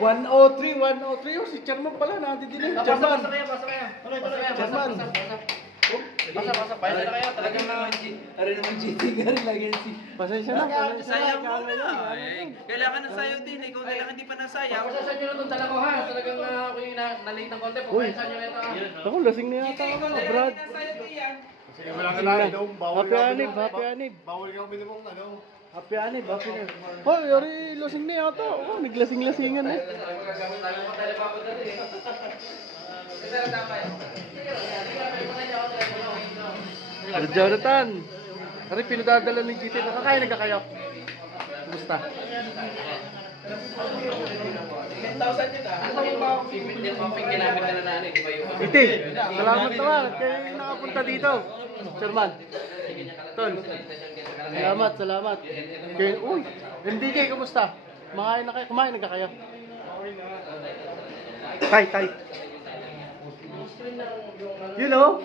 103, 103. Oh, si Chairman pala, nandiyan din. Chairman. Chairman. Basa. Pwede na kayo. Talagang naman GT ka rin lagi si. Pasensya na. Sayang mo na. Kailangan ng sayaw din. Ikaw na lang hindi pa nasayaw. Pasasan nyo na itong dala ko ha. Talagang ako yung nalate ng konti. Pumayasan nyo na ito ha. Ako, lasing na yata ako, Brad. Sige, wala ka lang. Happy Anib, happy Anib. Bawal ka uminom ng ano. Happy Anib, happy Anib. Hoy, yari, lasing na yata. Oh, naglasing-lasingan eh. Jonathan. Ari, pinadadala ng GT. Nakakain na kayo. Kumusta? 10,000 yun ah. Ano yung pumping ginamit na nanay? Di ba yung... Iti, salamat naman. Kaya nakapunta dito. Chairman. Tol. Salamat. Kaya, uy, MDK, kumusta? Kumain na kayo? Tay. You know?